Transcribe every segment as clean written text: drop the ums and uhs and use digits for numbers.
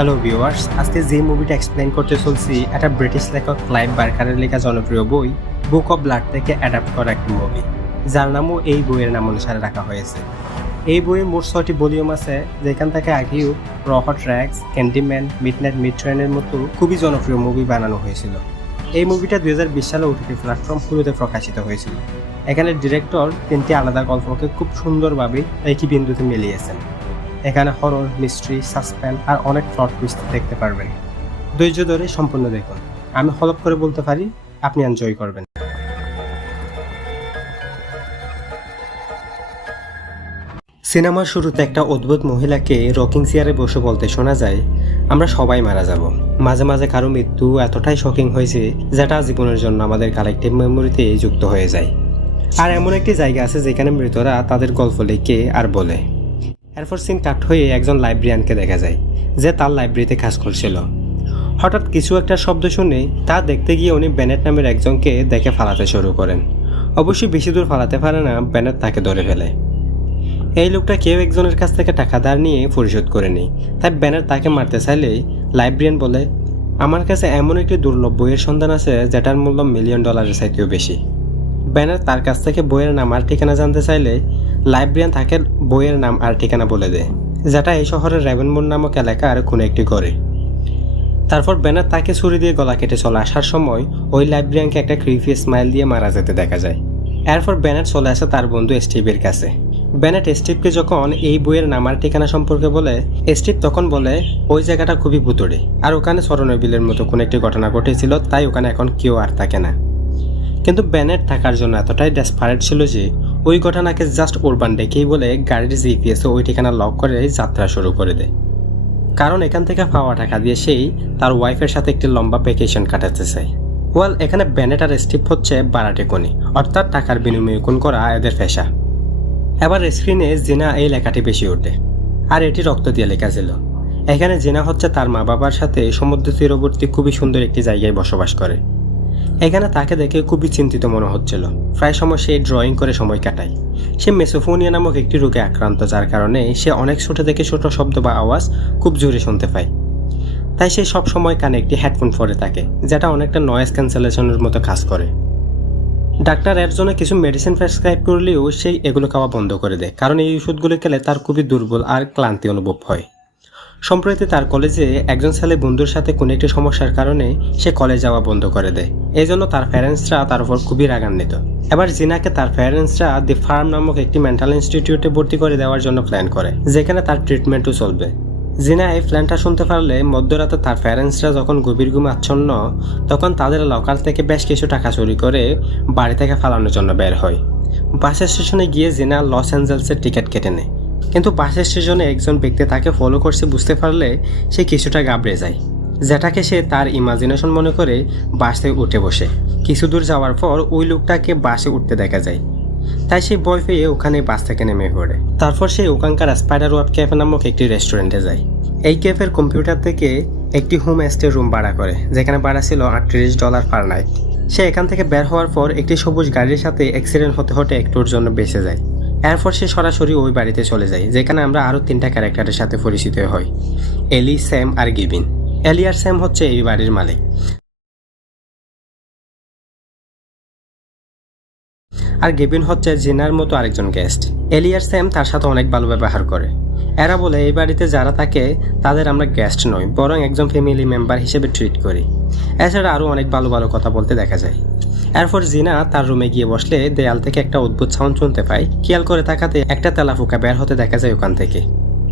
Hello viewers, আজকে যে মুভিটা এক্সপ্লেইন করতে চলছি এটা ব্রিটিশ লেখক ক্লাইভ বার্কারের লেখা জনপ্রিয় বই বুক অব ব্লাড থেকে অ্যাডাপ্ট করা একটি মুভি, যার নামও এই বইয়ের নাম অনুসারে রাখা হয়েছে। এই বইয়ে মোট 6টি ভলিউম আছে, যেখান থেকে আগেও রহট ট্র্যাক্স, ক্যান্ডিম্যান, মিডনাইট মিড ট্রেনের মতো খুবই জনপ্রিয় মুভি বানানো হয়েছিল। এই মুভিটা 2020 সালে ওটিটি প্ল্যাটফর্ম হুলুতে প্রকাশিত হয়েছিল। এখানে ডিরেক্টর 3টি আলাদা গল্পকে খুব সুন্দরভাবে একই বিন্দুতে মিলিয়েছেন। এখানে হরর, মিস্ট্রি, সাসপেন্স আর অনেক প্লট টুইস্ট দেখতে পারবেন। ধৈর্য ধরে সম্পূর্ণ দেখুন। আমি হলপ করে বলতে পারি আপনি এনজয় করবেন। সিনেমার শুরুতে একটা অদ্ভুত মহিলাকে রকিং চেয়ারে বসে বলতে শোনা যায়, আমরা সবাই মারা যাব। মাঝে মাঝে কারো মৃত্যু এতটাই শকিং হয়েছে যেটা জীবনের জন্য আমাদের কালেকটিভ মেমোরিতে যুক্ত হয়ে যায়। আর এমন একটি জায়গা আছে যেখানে মৃতরা তাদের গল্প লেখে আর বলে। এরপর সিন কাট হয়ে একজন লাইব্রেরিয়ানকে দেখা যায় যে তার লাইব্রেরিতে কাজ করছিল। হঠাৎ কিছু একটা শব্দ শুনে তা দেখতে গিয়ে উনি বেনেট নামের একজনকে দেখে ফালাতে শুরু করেন। অবশ্যই বেশি দূর ফালাতে পারে না, বেনেট তাকে ধরে ফেলে। এই লোকটা কেউ একজনের কাছ থেকে টাকা ধার নিয়ে পরিশোধ করে নেই, তাই বেনেট তাকে মারতে চাইলে লাইব্রেরিয়ান বলে, আমার কাছে এমন একটি দুর্লভ বইয়ের সন্ধান আছে যেটার মূল্য $1 মিলিয়ন চাইতেও বেশি। বেনেট তার কাছ থেকে বইয়ের নাম আর ঠিকানা জানতে চাইলে লাইব্রেরিয়ান তাকে বইয়ের নাম আর ঠিকানা বলে দেয়, যেটা এই শহরের রেভেনমোর নামক এলাকার কোনো একটি ঘরে। তারপর বেনেট তাকে ছুরি দিয়ে গলা কেটে চলে আসার সময় ওই লাইব্রেরিয়ানকে একটা ক্রিপি স্মাইল দিয়ে মারা যেতে দেখা যায়। এরপর বেনেট চলে আসে তার বন্ধু স্টিভের কাছে। বেনেট স্টিভকে যখন এই বইয়ের নাম আর ঠিকানা সম্পর্কে বলে, স্টিভ তখন বলে ওই জায়গাটা খুবই ভুতুড়ে আর ওখানে চরণবিলের মতো কোনো একটি ঘটনা ঘটেছিল, তাই ওখানে এখন কেউ আর থাকে না। কিন্তু বেনেট থাকার জন্য এতটাই ডেসপারেট ছিল যে ওই ঘটনাকে জাস্ট উরবান ডেকেই বলে গাড়ির জিপিএসে ওই ঠিকানা লক করে যাত্রা শুরু করে দেয়। কারণ এখান থেকে পাওয়া টাকা দিয়ে সেই তার ওয়াইফের সাথে একটি লম্বা ভ্যাকেশন কাটাতে চায়। এখানে বেনেট আর স্টিভ হচ্ছে বারাটে কোনি, অর্থাৎ টাকার বিনিময়ে খুন করা এদের পেশা। এবার স্ক্রিনে জিনা এই লেখাটি বেশি ওঠে, আর এটি রক্ত দিয়ে লেখা ছিল। এখানে জিনা হচ্ছে তার মা বাবার সাথে সমুদ্র তীরবর্তী খুবই সুন্দর একটি জায়গায় বসবাস করে। এখানে তাকে দেখে খুবই চিন্তিত মনে হচ্ছিল। প্রায় সময় সে ড্রয়িং করে সময় কাটায়। সে মেসোফোনিয়া নামক একটি রোগে আক্রান্ত, যার কারণে সে অনেক ছোট থেকে ছোট শব্দ বা আওয়াজ খুব জোরে শুনতে পায়। তাই সে সব সময় কানে একটি হেডফোন পরে থাকে, যেটা অনেকটা নয়েজ ক্যান্সেলেশনের মতো কাজ করে। ডাক্তার এর জন্য কিছু মেডিসিন প্রেসক্রাইব করলেও সে এগুলো খাওয়া বন্ধ করে দেয়, কারণ এই ওষুধগুলো খেলে তার খুবই দুর্বল আর ক্লান্তি অনুভব হয়। সম্প্রতি তার কলেজে একজন ছেলে বন্ধুর সাথে কোনো একটি সমস্যার কারণে সে কলেজ যাওয়া বন্ধ করে দেয়। এই জন্য তার প্যারেন্টসরা তার উপর খুবই রাগান্বিত। এবার জিনাকে তার প্যারেন্টসরা দি ফার্ম নামক একটি মেন্টাল ইনস্টিটিউটে ভর্তি করে দেওয়ার জন্য প্ল্যান করে, যেখানে তার ট্রিটমেন্টও চলবে। জিনা এই প্ল্যানটা শুনতে পারলে মধ্যরাতে তার প্যারেন্টসরা যখন গভীর ঘুমে আচ্ছন্ন, তখন তাদের লকার থেকে বেশ কিছু টাকা চুরি করে বাড়ি থেকে ফালানোর জন্য বের হয়। বাস স্টেশনে গিয়ে জিনা লস অ্যাঞ্জেলসের টিকিট কেটে নেয়, কিন্তু বাস স্টেশনে একজন ব্যক্তি তাকে ফলো করছে বুঝতে পারলে সে কিছুটা ঘাবড়ে যায়, যেটাকে সে তার ইমাজিনেশন মনে করে বাসে উঠে বসে। কিছু দূর যাওয়ার পর ওই লোকটাকে বাসে উঠতে দেখা যায়, তাই সে ভয় পেয়ে ওখানে বাস থেকে নেমে পড়ে। তারপর সে ওখানকার স্পাইডার ওয়ার্ড ক্যাফে নামক একটি রেস্টুরেন্টে যায়। এই ক্যাফের কম্পিউটার থেকে একটি হোম স্টে রুম ভাড়া করে, যেখানে ভাড়া ছিল $38 পার নাইট। সে এখান থেকে বের হওয়ার পর একটি সবুজ গাড়ির সাথে অ্যাক্সিডেন্ট হতে হতে একটুর জন্য বেঁচে যায়। এরপর সে সরাসরি ওই বাড়িতে চলে যায়, যেখানে আমরা আরও 3টা ক্যারেক্টারের সাথে পরিচিত হই, এলি, স্যাম আর গিবিন। এলি আর স্যাম হচ্ছে এই বাড়ির মালিক, আর গিবিন হচ্ছে জিনার মতো আরেকজন গেস্ট। এলি আর স্যাম তার সাথে অনেক ভালো ব্যবহার করে। এরা বলে এই বাড়িতে যারা থাকে তাদের আমরা গেস্ট নই, বরং একজন ফ্যামিলি মেম্বার হিসেবে ট্রিট করি। এছাড়া আরও অনেক ভালো ভালো কথা বলতে দেখা যায়। এরপর জিনা তার রুমে গিয়ে বসলে দেয়াল থেকে একটা অদ্ভুত সাউন্ড শুনতে পায়। খেয়াল করে তাকাতে একটা তেলাফোকা বের হতে দেখা যায় ওখান থেকে।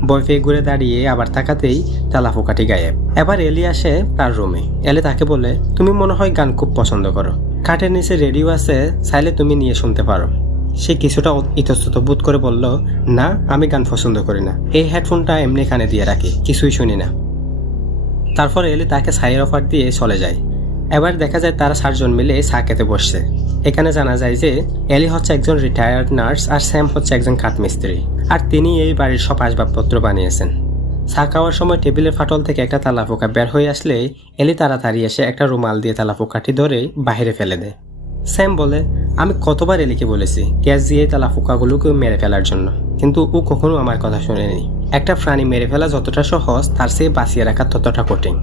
ভয় পেয়ে ঘুরে দাঁড়িয়ে আবার তাকাতেই তেলাফোকাটি গায়েব। এবার এলি আসে তার রুমে। এলি তাকে বলে, তুমি মনে হয় গান খুব পছন্দ করো, খাটের নিচে রেডিও আছে, চাইলে তুমি নিয়ে শুনতে পারো। সে কিছুটা ইতস্তত বোধ করে বলল, না, আমি গান পছন্দ করি না, এই হেডফোনটা এমনি কানে দিয়ে রাখি, কিছুই শুনি না। তারপর এলি তাকে ছাইয়ের অফার দিয়ে চলে যায়। এবার দেখা যায় তারা 4 জন মিলে চা খেতে বসছে। এখানে জানা যায় যে এলি হচ্ছে একজন রিটায়ার্ড নার্স আর স্যাম হচ্ছে একজন কাঠমিস্ত্রি, আর তিনি এই বাড়ির সব আসবাবপত্র বানিয়েছেন। চা খাওয়ার সময় টেবিলের ফাটল থেকে একটা তেলাপোকা বের হয়ে আসলে এলি তাড়াতাড়ি এসে একটা রুমাল দিয়ে তেলাপোকাটি ধরে বাইরে ফেলে দেয়। স্যাম বলে, আমি কতবার এলিকে বলেছি গ্যাস দিয়ে তেলাপোকাগুলোকে মেরে ফেলার জন্য, কিন্তু ও কখনো আমার কথা শোনেনি। একটা প্রাণী মেরে ফেলা যতটা সহজ তার চেয়ে বাঁচিয়ে রাখা ততটা কঠিন।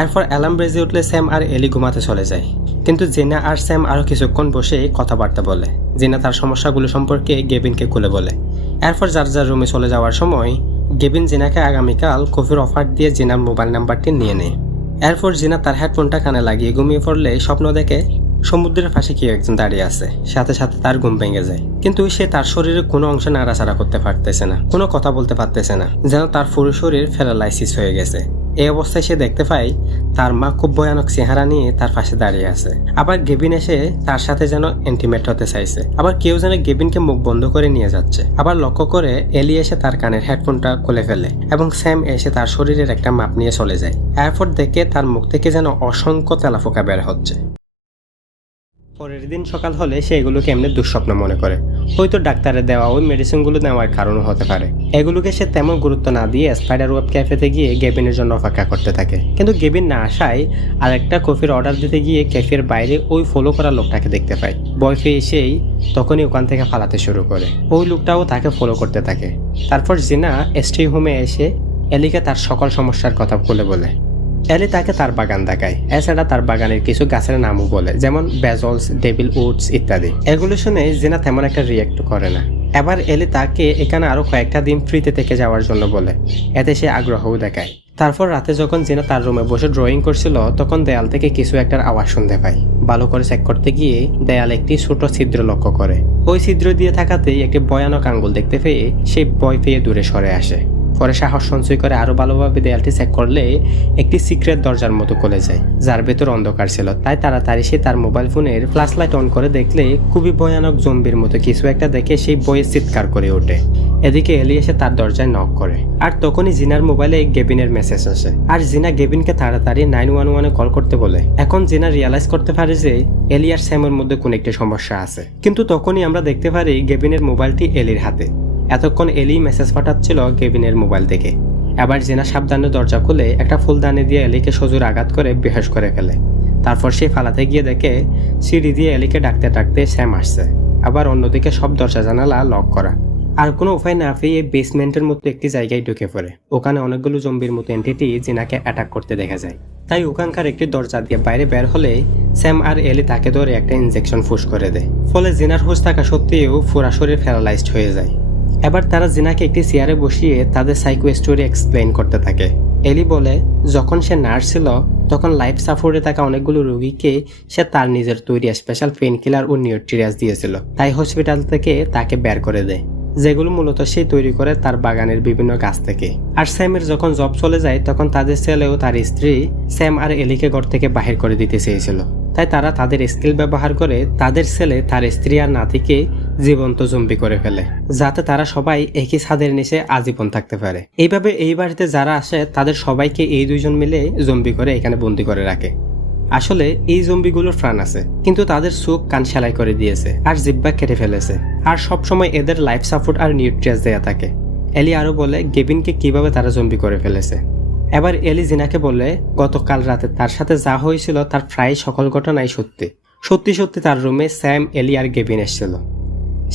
এরপর অ্যালার্ম বেজে উঠলে স্যাম আর এলি ঘুমাতে চলে যায়, কিন্তু জিনা আর স্যাম আরও কিছুক্ষণ বসে কথাবার্তা বলে। জিনা তার সমস্যাগুলো সম্পর্কে গেভিনকে খুলে বলে। এরপর যার যার রুমে চলে যাওয়ার সময় গেভিন জিনাকে আগামীকাল কফির অফার দিয়ে জিনার মোবাইল নাম্বারটি নিয়ে নেয়। এরপর জিনা তার হেডফোনটা কানে লাগিয়ে ঘুমিয়ে পড়লে স্বপ্ন দেখে সমুদ্রের পাশে কেউ একজন দাঁড়িয়ে আছে। সাথে সাথে তার ঘুম ভেঙে যায়, কিন্তু সে তার শরীরের কোনো অংশ নাড়াচাড়া করতে পারতেছে না, কোনো কথা বলতে পারতেছে না, যেন তার পুরো শরীর প্যারালাইসিস হয়ে গেছে। এই অবস্থায় সে দেখতে পায় তার মা খুব ভয়ানক চেহারা নিয়ে তার পাশে দাঁড়িয়ে আছে। আবার গেভিন এসে তার সাথে যেন ইন্টিমেট হতে চাইছে। আবার কেউ যেন গেভিনকে মুখ বন্ধ করে নিয়ে যাচ্ছে। আবার লক্ষ্য করে এলি এসে তার কানের হেডফোনটা খুলে ফেলে এবং স্যাম এসে তার শরীরের একটা মাপ নিয়ে চলে যায়। এরপর দেখে তার মুখ থেকে যেন অসংখ্য তেলাফোকা বের হচ্ছে। পরের দিন সকাল হলে সে এগুলোকে এমনি দুঃস্বপ্ন মনে করে। হয়তো ডাক্তারের দেওয়া ওই মেডিসিনগুলো নেওয়ার কারণও হতে পারে। এগুলোকে সে তেমন গুরুত্ব না দিয়ে স্পাইডার ওয়েব ক্যাফেতে গিয়ে গেভিনের জন্য অপেক্ষা করতে থাকে। কিন্তু গেভিন না আসায় আরেকটা কফির অর্ডার দিতে গিয়ে ক্যাফের বাইরে ওই ফলো করা লোকটাকে দেখতে পায়। ভয় পেয়ে এসেই তখনই ওখান থেকে পালাতে শুরু করে। ওই লোকটাও তাকে ফলো করতে থাকে। তারপর জিনা স্টে হোমে এসে এলিকে তার সকল সমস্যার কথা খুলে বলে। এলি তাকে তার বাগান দেখায়। এছাড়া তার বাগানের কিছু গাছের নামও বলে, যেমন বেজলস, ডেভিল উডস ইত্যাদি। এগুলো শুনে জিনা তেমন একটা রিয়েক্ট করে না। এবার এলি তাকে এখানে আরো কয়েকটা দিন ফ্রিতে থেকে যাওয়ার জন্য বলে, এতে সে আগ্রহও দেখায়। তারপর রাতে যখন জিনা তার রুমে বসে ড্রয়িং করছিল তখন দেয়াল থেকে কিছু একটার আওয়াজ শুনতে পায়। ভালো করে চেক করতে গিয়ে দেয়ালে একটি ছোট ছিদ্র লক্ষ্য করে। ওই ছিদ্র দিয়ে থাকাতেই একটি ভয়ানক আঙ্গুল দেখতে পেয়ে সে ভয় পেয়ে দূরে সরে আসে। পরে সাহস সঞ্চয় করে আরো ভালোভাবে দেয়ালটি চেক করলে একটি সিক্রেট দরজার মতো খুলে যায়, যার ভেতর অন্ধকার ছিল। তাই তাড়াতাড়ি সে তার মোবাইল ফোনের ফ্ল্যাশ লাইট অন করে দেখলে খুবই ভয়ানক জম্বির মতো কিছু একটা দেখে সেই ভয়ে চিৎকার করে ওঠে। এদিকে এলি এসে তার দরজায় নক করে, আর তখনই জিনার মোবাইলে গেভিনের মেসেজ আসে। আর জিনা গেভিনকে তাড়াতাড়ি 911-এ কল করতে বলে। এখন জিনা রিয়ালাইজ করতে পারে যে এলি আর স্যামের মধ্যে কোনো একটি সমস্যা আছে। কিন্তু তখনই আমরা দেখতে পারি গেভিনের মোবাইলটি এলির হাতে। এতক্ষণ এলি মেসেজ পাঠাচ্ছিল গেভিনের মোবাইল থেকে। এবার জিনা সাবধানে দরজা খুলে একটা ফুলদানি দিয়ে এলিকে সজোর আঘাত করে বেহুশ করে ফেলে। তারপর সে ফালাতে গিয়ে দেখে সিঁড়ি দিয়ে এলিকে ডাকতে ডাকতে স্যাম আসছে। আবার অন্যদিকে সব দরজা জানালা লক করা। আর কোনো উপায় না পেয়ে বেসমেন্টের মতো একটি জায়গায় ঢুকে পড়ে। ওখানে অনেকগুলো জম্বির মতো এন্টিটি জিনাকে অ্যাটাক করতে দেখা যায়। তাই ওখানকার একটি দরজা দিয়ে বাইরে বের হলে স্যাম আর এলি তাকে ধরে একটা ইনজেকশন ফুস করে দেয়। ফলে জিনার হুঁশ থাকা সত্ত্বেও পুরা শরীর প্যারালাইজড হয়ে যায়। এবার তারা জিনাকে একটি চেয়ারে বসিয়ে তাদের সাইকো স্টোরি এক্সপ্লেইন করতে থাকে। এলি বলে যখন সে নার্স ছিল তখন লাইফ সাপোর্টে থাকা অনেকগুলো রোগীকে সে তার নিজের তৈরি স্পেশাল পেন কিলার ও নিউট্রিয়াস দিয়েছিল। তাই হসপিটাল থেকে তাকে বের করে দেয়, যেগুলো মূলত সে তৈরি করে তার বাগানের বিভিন্ন গাছ থেকে। আর স্যামের যখন জব চলে যায় তখন তাদের ছেলে ও তার স্ত্রী স্যাম আর এলিকে ঘর থেকে বাহির করে দিতে চেয়েছিল। তাই তারা তাদের স্কিল ব্যবহার করে তাদের ছেলে, তার স্ত্রী আর নাতিকে জীবন্ত জম্বি করে ফেলে, যাতে তারা সবাই একই ছাদের নিচে আজীবন থাকতে পারে। এইভাবে এই বাড়িতে যারা আসে তাদের সবাইকে এই দুইজন মিলে জম্বি করে এখানে বন্দি করে রাখে। আসলে এই জম্বিগুলোর প্রাণ আছে, কিন্তু তাদের চোখ কান সেলাই করে দিয়েছে আর জিহ্বা কেটে ফেলেছে। আর সবসময় এদের লাইফ সাপোর্ট আর নিউট্রিয়াস দেয়া থাকে। এলি আরো বলে গেভিনকে কিভাবে তারা জম্বি করে ফেলেছে। এবার এলি জিনাকে বলে গতকাল রাতে তার সাথে যা হয়েছিল তার প্রায় সকল ঘটনাই সত্যি। সত্যি সত্যি তার রুমে স্যাম, এলি আর গেভিন এসেছিল।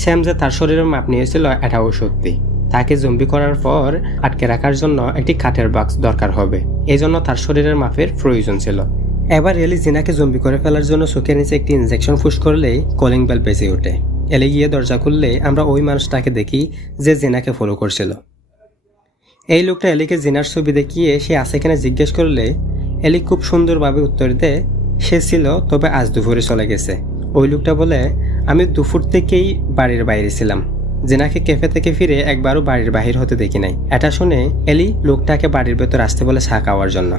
স্যাম যে তার শরীরের মাপ নিয়েছিল এটাও সত্যি। তাকে জম্বি করার পর আটকে রাখার জন্য একটি কাঠের বাক্স দরকার হবে, এজন্য তার শরীরের মাপের প্রয়োজন ছিল। এবার এলি জিনাকে জম্বি করে ফেলার জন্য চোখের নিচে একটি ইনজেকশন ফুস করলেই কলিং বেল বেজে ওঠে। এলি গিয়ে দরজা খুললে আমরা ওই মানুষটাকে দেখি যে জিনাকে ফলো করছিল। এই লোকটা এলিকে জিনার ছবি দেখিয়ে সে আছে কিনা জিজ্ঞেস করলে এলি খুব সুন্দরভাবে উত্তর দেয় সে ছিল, তবে আজ দুপুরে চলে গেছে। ওই লোকটা বলে আমি দুপুর থেকেই বাড়ির বাইরে ছিলাম, জিনাকে ক্যাফে থেকে ফিরে একবারও বাড়ির বাহির হতে দেখি নাই। এটা শুনে এলি লোকটাকে বাড়ির ভেতর আসতে বলে চা খাওয়ার জন্য।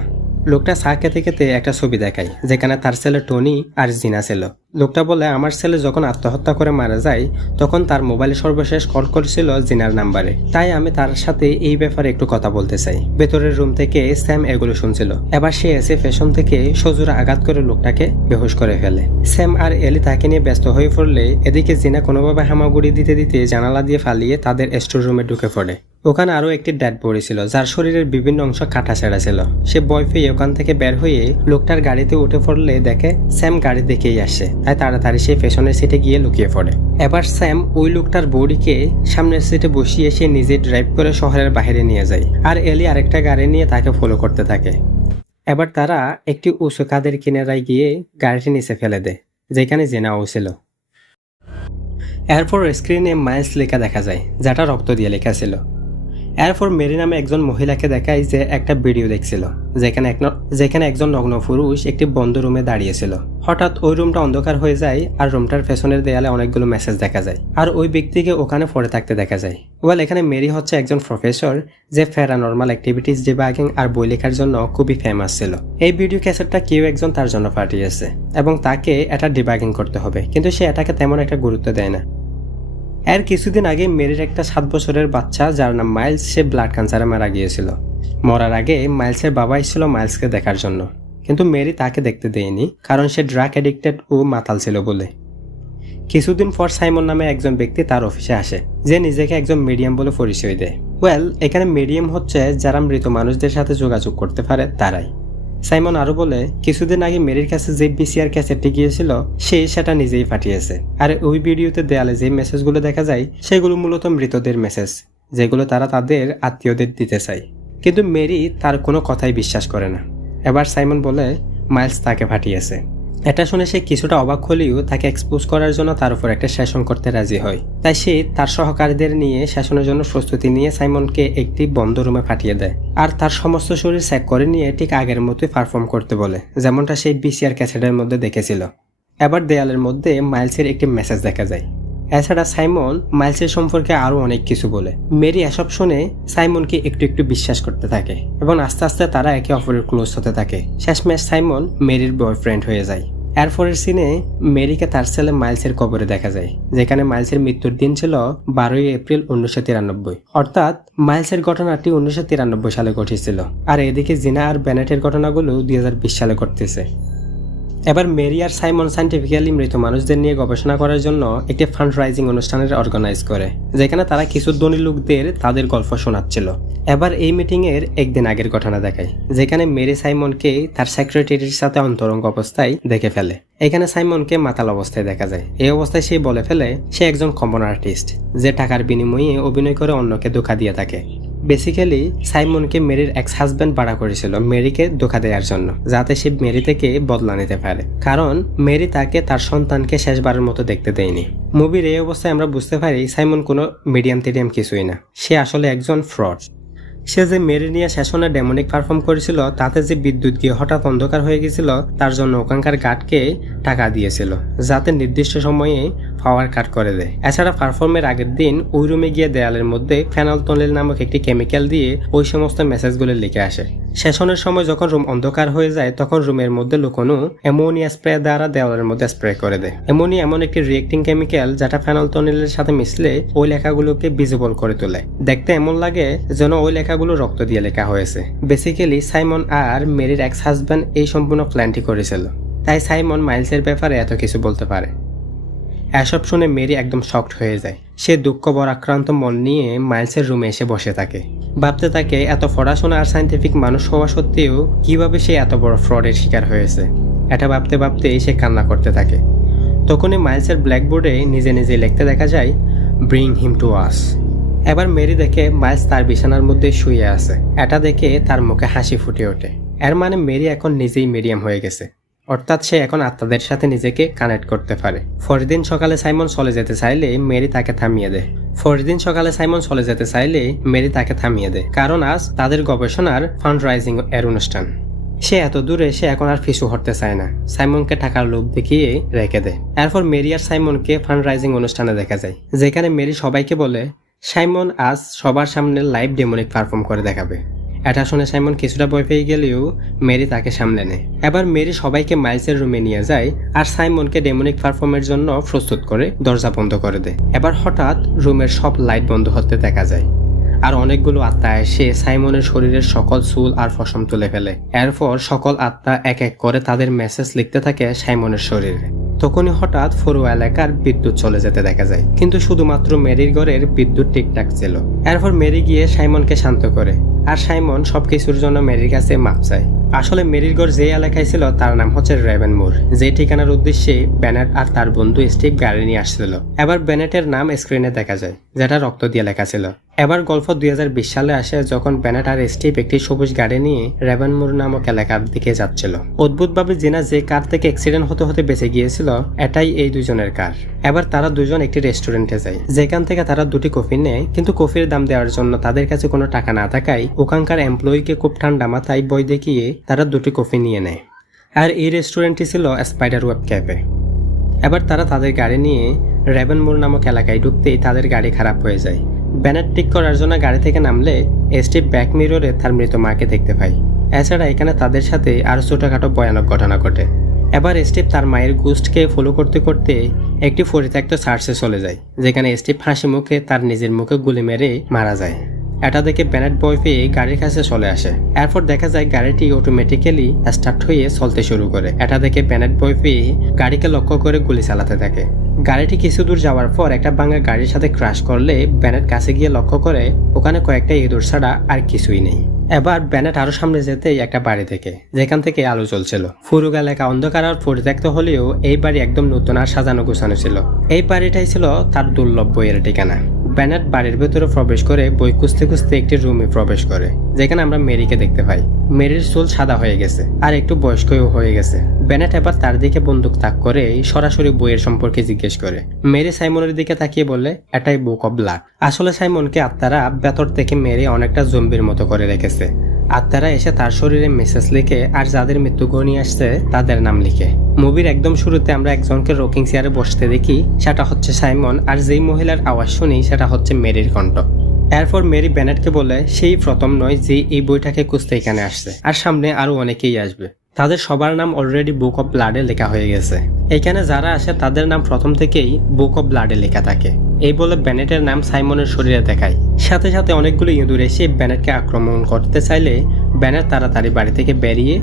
লোকটা চা খেতে খেতে একটা ছবি দেখায় যেখানে তার ছেলে টনি আর জিনা ছিল। লোকটা বলে আমার ছেলে যখন আত্মহত্যা করে মারা যায় তখন তার মোবাইলে সর্বশেষ কল করেছিল জিনার নাম্বারে। তাই আমি তার সাথে এই ব্যাপারে একটু কথা বলতে চাই। ভেতরের রুম থেকে স্যাম এগুলো শুনছিল। এবার সে এসে পেছন থেকে সজোরে আঘাত করে লোকটাকে বেহুশ করে ফেলে। স্যাম আর এলি তাকে নিয়ে ব্যস্ত হয়ে পড়লে এদিকে জিনা কোনোভাবে হামাগুড়ি দিতে দিতে জানালা দিয়ে ফালিয়ে তাদের স্টোর রুমে ঢুকে পড়ে। ওখানে আরো একটি ডেড বডি ছিল যার শরীরের বিভিন্ন অংশ কাটা ছেঁড়া ছিল। সে ভয় পেয়ে ওখান থেকে বের হয়ে লোকটার গাড়িতে উঠে পড়লে দেখে স্যাম গাড়ি দেখেই আসছে, তাই তাড়াতাড়ি সে পেছনের সিটে গিয়ে লুকিয়ে পড়ে। এবার স্যাম ওই লোকটার বডিকে সামনের সিটে বসিয়ে সে নিজে ড্রাইভ করে শহরের বাইরে নিয়ে যায়, আর এলি আরেকটা গাড়ি নিয়ে তাকে ফলো করতে থাকে। এবার তারা একটি উঁচু কাদের কিনারায় গিয়ে গাড়িটি নিচে ফেলে দেয়, যেখানে জেনাও ছিল। এরপর স্ক্রিনে মাইলস লেখা দেখা যায়, যেটা রক্ত দিয়ে লেখা ছিল। এরপর মেরি নামে একজন মহিলাকে দেখায় যে একটা ভিডিও দেখছিল, যেখানে একজন নগ্ন পুরুষ একটি বন্ধ রুমে দাঁড়িয়েছিল। হঠাৎ ওই রুমটা অন্ধকার হয়ে যায় আর রুমটার পেছনের দেয়ালে অনেকগুলো মেসেজ দেখা যায়, আর ওই ব্যক্তিকে ওখানে পড়ে থাকতে দেখা যায়। এখানে মেরি হচ্ছে একজন প্রফেসর যে প্যারানরমাল অ্যাক্টিভিটিস ডিবাগিং আর বই লেখার জন্য খুবই ফেমাস ছিল। এই ভিডিও ক্যাসেটটা কেউ একজন তার জন্য পাঠিয়েছে এবং তাকে এটা ডিবাগিং করতে হবে, কিন্তু সে এটাকে তেমন একটা গুরুত্ব দেয় না। এর কিছুদিন আগে মেরির একটা 7 বছরের বাচ্চা যার নাম মাইলস, সে ব্লাড ক্যান্সারে মারা গিয়েছিল। মরার আগে মাইলসের বাবা এসেছিল মাইলসকে দেখার জন্য, কিন্তু মেরি তাকে দেখতে দেয়নি কারণ সে ড্রাগ অ্যাডিক্টেড ও মাতাল ছিল বলে। কিছুদিন পর সাইমন নামে একজন ব্যক্তি তার অফিসে আসে, যে নিজেকে একজন মিডিয়াম বলে পরিচয় দেয়। এখানে মিডিয়াম হচ্ছে যারা মৃত মানুষদের সাথে যোগাযোগ করতে পারে তারাই। সাইমন আরো বলে, কিছুদিন আগে মেরির কাছে যে বিসিআর ক্যাসেটটি গিয়েছিল সে সেটা নিজেই পাঠিয়েছে, আর ওই ভিডিওতে দেয়ালে যে মেসেজগুলো দেখা যায় সেগুলো মূলত মৃতদের মেসেজ, যেগুলো তারা তাদের আত্মীয়দের দিতে চায়। কিন্তু মেরি তার কোনো কথাই বিশ্বাস করে না। এবার সাইমন বলে মাইলস তাকে পাঠিয়েছে। এটা শুনে সে কিছুটা অবাক হলেও তাকে এক্সপোজ করার জন্য তার উপর একটা সেশন করতে রাজি হয়। তাই সে তার সহকারীদের নিয়ে সেশনের জন্য প্রস্তুতি নিয়ে সাইমনকে একটি বন্ধ রুমে পাঠিয়ে দেয়, আর তার সমস্ত শরীর চেক করে নিয়ে ঠিক আগের মতোই পারফর্ম করতে বলে, যেমনটা সেই বিসিআর ক্যাসেটের মধ্যে দেখেছিল। এবার দেয়ালের মধ্যে মাইলসের একটি মেসেজ দেখা যায়। এছাড়া সাইমন মাইলসের সম্পর্কে আরো অনেক কিছু বলে। মেরি এসব শুনে সাইমনকে একটু একটু বিশ্বাস করতে থাকে এবং আস্তে আস্তে তারা একে অপরের ক্লোজ হতে থাকে। শেষমেশ সাইমন মেরির বয়ফ্রেন্ড হয়ে যায়। এরপরের সিনে মেরিকে তার ছেলে মাইলসের কবরে দেখা যায়, যেখানে মাইলসের মৃত্যুর দিন ছিল 12 এপ্রিল 1993। অর্থাৎ মাইলসের ঘটনাটি 1993 সালে ঘটেছিল, আর এদিকে জিনা আর বেনেটের ঘটনাগুলো 2020 সালে ঘটতেছে। এবার মেরি আর সাইমন সাইন্টিফিক্যালি মৃত মানুষদের নিয়ে গবেষণা করার জন্য একটি ফান্ড রাইজিং অনুষ্ঠানের অর্গানাইজ করে, যেখানে তারা কিছু ধনী লোকদের তাদের গল্প শোনাচ্ছিল। এবার এই মিটিং এর একদিন আগের ঘটনা দেখায়, যেখানে মেরি সাইমনকে তার সেক্রেটারির সাথে অন্তরঙ্গ অবস্থায় দেখে ফেলে। এখানে সাইমনকে মাতাল অবস্থায় দেখা যায়। এই অবস্থায় সে বলে ফেলে সে একজন কমন আর্টিস্ট, যে টাকার বিনিময়ে অভিনয় করে অন্যকে ধোঁকা দিয়ে থাকে। বেসিক্যালি সাইমনকে মেরির এক্স হাজব্যান্ড ভাড়া করেছিল মেরিকে ধোঁকা দেওয়ার জন্য, যাতে সে মেরি থেকে বদলা নিতে পারে, কারণ মেরি তাকে তার সন্তানকে শেষবারের মতো দেখতে দেয়নি। মুভির এই অবস্থায় আমরা বুঝতে পারি সাইমন কোনো মিডিয়াম টিডিয়াম কিছুই না, সে আসলে একজন ফ্রড। সে যে মেরি নিয়ে সেশনে ডেমনিক পারফর্ম করেছিল তাতে যে বিদ্যুৎ গিয়ে হঠাৎ অন্ধকার হয়ে গেছিল, তার জন্য ওখানকার গার্ডকে টাকা দিয়েছিল যাতে নির্দিষ্ট সময়ে পাওয়ার কাট করে দেয়। এছাড়া পারফর্মের আগের দিন ওই রুমে গিয়ে দেয়ালের মধ্যে ফেনলটোনিল নামক একটি কেমিক্যাল দিয়ে ওই সমস্ত মেসেজগুলো লিখে আসে। সেশনের সময় যখন রুম অন্ধকার হয়ে যায় তখন রুমের মধ্যে লুকোনো অ্যামোনিয়া স্প্রে দ্বারা দেওয়ালের মধ্যে স্প্রে করে দেয়। অ্যামোনিয়া এমন একটি রিয়েক্টিং কেমিক্যাল যেটা ফেনলটোনিলের সাথে মিশলে ওই লেখাগুলোকে ভিজিবল করে তোলে। দেখতে এমন লাগে যেন ওই লেখাগুলো রক্ত দিয়ে লেখা হয়েছে। বেসিক্যালি সাইমন আর মেরির এক্স হাজব্যান্ড এই সম্পূর্ণ প্ল্যানটি করেছিল, তাই সাইমন মাইলসের ব্যাপারে এত কিছু বলতে পারে। এসব শুনে মেরি একদম শকড হয়ে যায়। সে দুঃখ বরাক্রান্ত মন নিয়ে মাইলসের রুমে এসে বসে থাকে, ভাবতে থাকে এত পড়াশোনা আর সাইন্টিফিক মানুষ হওয়া সত্ত্বেও কিভাবে সে এত বড় ফ্রডের শিকার হয়েছে। এটা ভাবতে ভাবতে সে কান্না করতে থাকে। তখনই মাইলসের ব্ল্যাকবোর্ডে নিজে নিজে লিখতে দেখা যায়, ব্রিং হিম টু আস। এবার মেরি দেখে মাইলস তার বিছানার মধ্যে শুয়ে আছে। এটা দেখে তার মুখে হাসি ফুটে ওঠে। এর মানে মেরি এখন নিজেই মিডিয়াম হয়ে গেছে, অর্থাৎ সে এখন আত্মাদের সাথে নিজেকে কানেক্ট করতে পারে। পরদিন সকালে সাইমন চলে যেতে চাইলে মেরি তাকে থামিয়ে দেয়, কারণ আজ তাদের গবেষণার ফান্ড রাইজিং এর অনুষ্ঠান। সে এত দূরে সে এখন আর পিছু হটতে চায় না, সাইমনকে টাকার লোভ দেখিয়ে রেখে দেয়। এরপর মেরি আর সাইমনকে ফান্ড রাইজিং অনুষ্ঠানে দেখা যায়, যেখানে মেরি সবাইকে বলে সাইমন আজ সবার সামনে লাইভ ডেমনিক পারফর্ম করে দেখাবে। এটা শুনে সাইমন কিছুটা ভয় পেয়ে গেলেও মেরি তাকে সামলে নেয়। এবার মেরি সবাইকে মাইলসের রুমে নিয়ে যায় আর সাইমনকে ডেমনিক পারফর্মের জন্য প্রস্তুত করে দরজা বন্ধ করে দেয়। এবার হঠাৎ রুমের সব লাইট বন্ধ হতে দেখা যায়, আর অনেকগুলো আত্মা এসে সাইমনের শরীরের সকল চুল আর পশম তুলে ফেলে। এরপর সকল আত্মা এক এক করে তাদের মেসেজ লিখতে থাকে সাইমনের শরীরে। তখনই হঠাৎ পুরো এলাকার বিদ্যুৎ চলে যেতে দেখা যায়, কিন্তু শুধুমাত্র মেরির ঘরের বিদ্যুৎ ঠিকঠাক ছিল। এরপর মেরি গিয়ে সাইমনকে শান্ত করে, আর সাইমন সবকিছুর জন্য মেরির কাছে মাপ চায়। আসলে মেরির ঘর যে এলাকায় ছিল তার নাম হচ্ছে রেভেনমোর, যে ঠিকানার উদ্দেশ্যে বেনেট আর তার বন্ধু স্টিভ গাড়ি নিয়ে আসছিল। এবার বেনেটের নাম স্ক্রিনে দেখা যায়, যেটা রক্ত দিয়ে লেখা ছিল। এবার গল্প 2020 সালে আসে, যখন বেনেট আর স্টিভ একটি সবুজ গাড়ি নিয়ে রেভেনমোর নামক এলাকার দিকে যাচ্ছিল। অদ্ভুতভাবে জিনা যে কার থেকে অ্যাক্সিডেন্ট হতে হতে বেঁচে গিয়েছিল, এটাই এই দুজনের কার। এবার তারা দুজন একটি রেস্টুরেন্টে যায়, যেখান থেকে তারা দুটি কফি নেয়, কিন্তু কফির দাম দেওয়ার জন্য তাদের কাছে কোনো টাকা না থাকায় ওখানকার এমপ্লয়িকে খুব ঠান্ডা মাথায় বই দেখিয়ে তারা দুটি কফি নিয়ে নেয়। আর এই রেস্টুরেন্টটি ছিল স্পাইডার ওয়েব ক্যাফে। এবার তারা তাদের গাড়ি নিয়ে রেভেনমোর নামক এলাকায় ঢুকতেই তাদের গাড়ি খারাপ হয়ে যায়। বেনেট ঠিক করার জন্য গাড়ি থেকে নামলে স্টিভ ব্যাক মিররে তার মৃত মাকে দেখতে পায়। এছাড়া এখানে তাদের সাথে আরো ছোটখাটো ভয়ানক ঘটনা ঘটে। এবার স্টিভ তার মায়ের গোস্টকে ফলো করতে করতে একটি পরিত্যক্ত চার্চে চলে যায়, যেখানে স্টিভ হাসি মুখে তার নিজের মুখে গুলি মেরে মারা যায়। এটা দেখে বেনেট ভয় পেয়ে গাড়ির কাছে চলে আসে। এরপর দেখা যায় গাড়িটি অটোমেটিক্যালি স্টার্ট হয়ে চলতে শুরু করে। এটা দেখে বেনেট ভয় পেয়ে গাড়িকে লক্ষ্য করে গুলি চালাতে থাকে। গাড়িটি কিছু দূর যাওয়ার পর একটা ভাঙা গাড়ির সাথে ক্রাশ করলে বেনেট কাছে গিয়ে লক্ষ্য করে ওখানে কয়েকটা ইঁদুর ছাড়া আর কিছুই নেই। এবার বেনেট আরো সামনে যেতেই একটা বাড়ি থেকে, যেখান থেকে আলো জ্বলছিল। পুরো এলাকা অন্ধকার আর পরিত্যক্ত হলেও এই বাড়ি একদম নতুন আর সাজানো গোছানো ছিল। এই বাড়িটাই ছিল তার দুর্লভ বইয়ের ঠিকানা। বেনেট বাড়ির ভেতরে প্রবেশ করে বই খুঁজতে খুঁজতে একটি রুমে প্রবেশ করে, যেখানে আমরা মেরিকে দেখতে পাই। মেরির চুল সাদা হয়ে গেছে আর একটু বয়স্কও হয়ে গেছে। বেনেট এবার তার দিকে বন্দুক তাক করে সরাসরি বইয়ের সম্পর্কে জিজ্ঞেস করে। মেরি সাইমনের দিকে তাকিয়ে বলে, এটাই বুক অব ব্লাড। আসলে সাইমনকে আত্মারা ভেতর থেকে মেরে অনেকটা জম্বির মতো করে রেখেছে। আত্মারা এসে তার শরীরে মেসেজ লিখে আর যাদের মৃত্যু ঘনিয়ে আসছে তাদের নাম লিখে। মুভির একদম শুরুতে আমরা একজনকে রকিং চেয়ারে বসতে দেখি, সেটা হচ্ছে সাইমন, আর যেই মহিলার আওয়াজ শুনি সেটা হচ্ছে মেরির কণ্ঠ। এরপর মেরি বেনেটকে বলে সেই প্রথম নয় যে এই বইটাকে খুঁজতে এখানে আসছে, আর সামনে আরো অনেকেই আসবে। তাদের সবার নাম অলরেডি বুক অব ব্লাডে লেখা হয়ে গেছে। এখানে যারা আসে তাদের নাম প্রথম থেকেই বুক অব ব্লাডে লেখা থাকে। এই বলে বেনেটের নাম সাইমনের শরীরে দেখায়। সাথে সাথে অনেকগুলো ইঁদুর এসে বেনেটকে আক্রমণ করতে চাইলে বেনেট তাড়াতাড়ি বাড়ি থেকে বেরিয়ে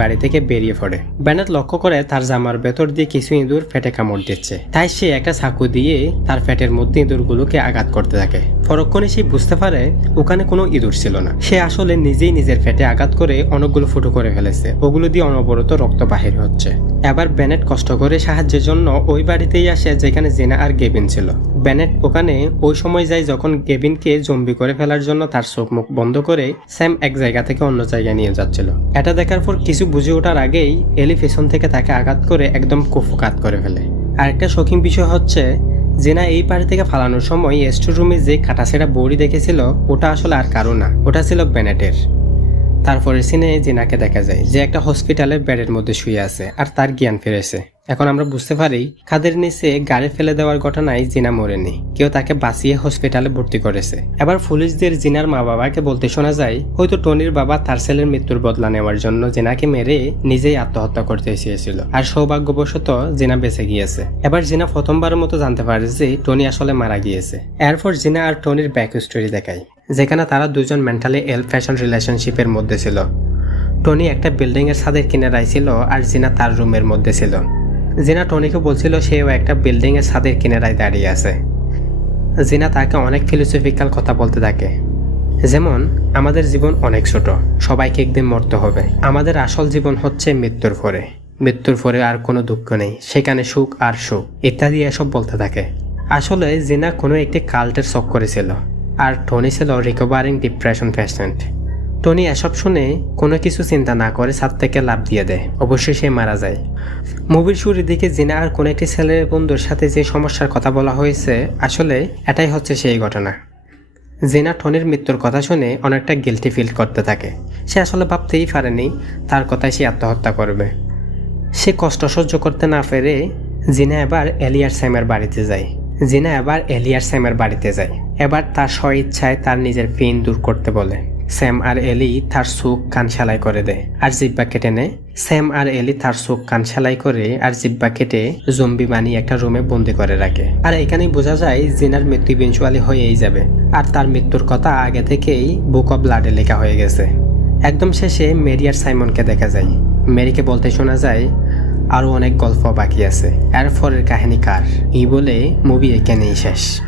বাড়ি থেকে বেরিয়ে পড়ে। বেনেট লক্ষ্য করে তার জামার ভেতর দিয়ে কিছু ইঁদুর পেটে কামড় দিচ্ছে, তাই সে একটা চাকু দিয়ে তার পেটের মধ্যে ইঁদুরগুলোকে আঘাত করতে থাকে। পরক্ষণে সে বুঝতে পারে ওখানে কোনো ইঁদুর ছিল না। সে আসলে নিজেই নিজের পেটে আঘাত করে অনেকগুলো ফুটো করে ফেলেছে, ওগুলো দিয়ে অনবরত রক্ত বাহির হচ্ছে। এবার বেনেট কষ্ট করে সাহায্যের জন্য ওই বাড়িতেই আসে যেখানে জিনা আর গেভিন ছিল। বেনেট ওখানে ওই সময় যায় যখন গেভিনকে জম্বি করে ফেলার জন্য তার চোখ মুখ বন্ধ করে স্যাম এক জায়গা থেকে অন্য জায়গায় নিয়ে যাচ্ছিল। এটা দেখার পর কিছু বুঝে ওঠার আগেই এলি পেছন থেকে তাকে আঘাত করে একদম কুফুকাত করে ফেলে। আরেকটা শৌখিন বিষয় হচ্ছে, জিনা এই বাড়ি থেকে ফালানোর সময় স্টোর রুমে যে কাটাছেড়া বড়ি দেখেছিল ওটা আসলে আর কারো না, ওটা ছিল বেনেটের। তারপরে সিনে জিনাকে দেখা যায় যে একটা হসপিটালের বেডের মধ্যে শুয়ে আছে আর তার জ্ঞান ফিরেছে। এখন আমরা বুঝতে পারি খাদের নিচে গাড়ি ফেলে দেওয়ার ঘটনায় জিনা মরেনি, কেউ তাকে বাঁচিয়ে হসপিটালে ভর্তি করেছে। এবার পুলিশদের জিনার মা বাবাকে বলতে শোনা যায় হয়তো টনির বাবা তার ছেলের মৃত্যুর বদলা নেওয়ার জন্য জিনাকে মেরে নিজেই আত্মহত্যা করতে চেয়েছিল, আর সৌভাগ্যবশত জিনা বেঁচে গিয়েছে। এবার জিনা প্রথমবারের মতো জানতে পারে যে টনি আসলে মারা গিয়েছে। এরপর জিনা আর টনির ব্যাক স্টোরি দেখায়, যেখানে তারা দুজন মেন্টালি এল ফ্যাশন রিলেশনশিপের মধ্যে ছিল। টনি একটা বিল্ডিং এর ছাদের কিনারায় ছিল আর জিনা তার রুমের মধ্যে ছিল। জিনা টনিকে বলছিল সেও একটা বিল্ডিং এর ছাদের কিনারায় দাঁড়িয়ে আছে। জিনা তাকে অনেক ফিলোসফিক্যাল কথা বলতে থাকে, যেমন আমাদের জীবন অনেক ছোট, সবাইকে একদিন মরতে হবে, আমাদের আসল জীবন হচ্ছে মৃত্যুর পরে, মৃত্যুর পরে আর কোনো দুঃখ নেই, সেখানে সুখ আর সুখ ইত্যাদি এসব বলতে থাকে। আসলে জিনা কোনো একটি কাল্টের চক্করে ছিল, আর টনি ছিল রিকভারিং ডিপ্রেশন পেশেন্ট। টনি এসব শুনে কোনো কিছু চিন্তা না করে ছাদ থেকে লাফ দিয়ে দেয়, অবশ্যই সে মারা যায়। মুভির শুরুর দিকে জিনা আর কোনো একটি ছেলের বন্ধুর সাথে যে সমস্যার কথা বলা হয়েছে আসলে এটাই হচ্ছে সেই ঘটনা। জিনা টনির মৃত্যুর কথা শুনে অনেকটা গিল্টি ফিল করতে থাকে। সে আসলে ভাবতেই পারেনি তার কথায় সে আত্মহত্যা করবে। সে কষ্ট সহ্য করতে না পেরে জিনা এবার এলিয়ার স্যামের বাড়িতে যায়। এবার তার স্বইচ্ছায় তার নিজের পেইন দূর করতে বলে। স্যাম আর এলি তার চোখ কান সেলাই করে দেয় আর জিব্বা কেটে নেয়। জম্বি বানিয়ে একটা রুমে বন্দি করে রাখে। আর এখানেই বোঝা যায় জিনার মৃত্যু ইভেন্চুয়ালি হয়েই যাবে, আর তার মৃত্যুর কথা আগে থেকেই বুক অব ব্লাডে লেখা হয়ে গেছে। একদম শেষে মেরি আর সাইমনকে দেখা যায়। মেরিকে বলতে শোনা যায় আরও অনেক গল্প বাকি আছে, এরপরের কাহিনী কার। এই বলে মুভি এখানেই শেষ।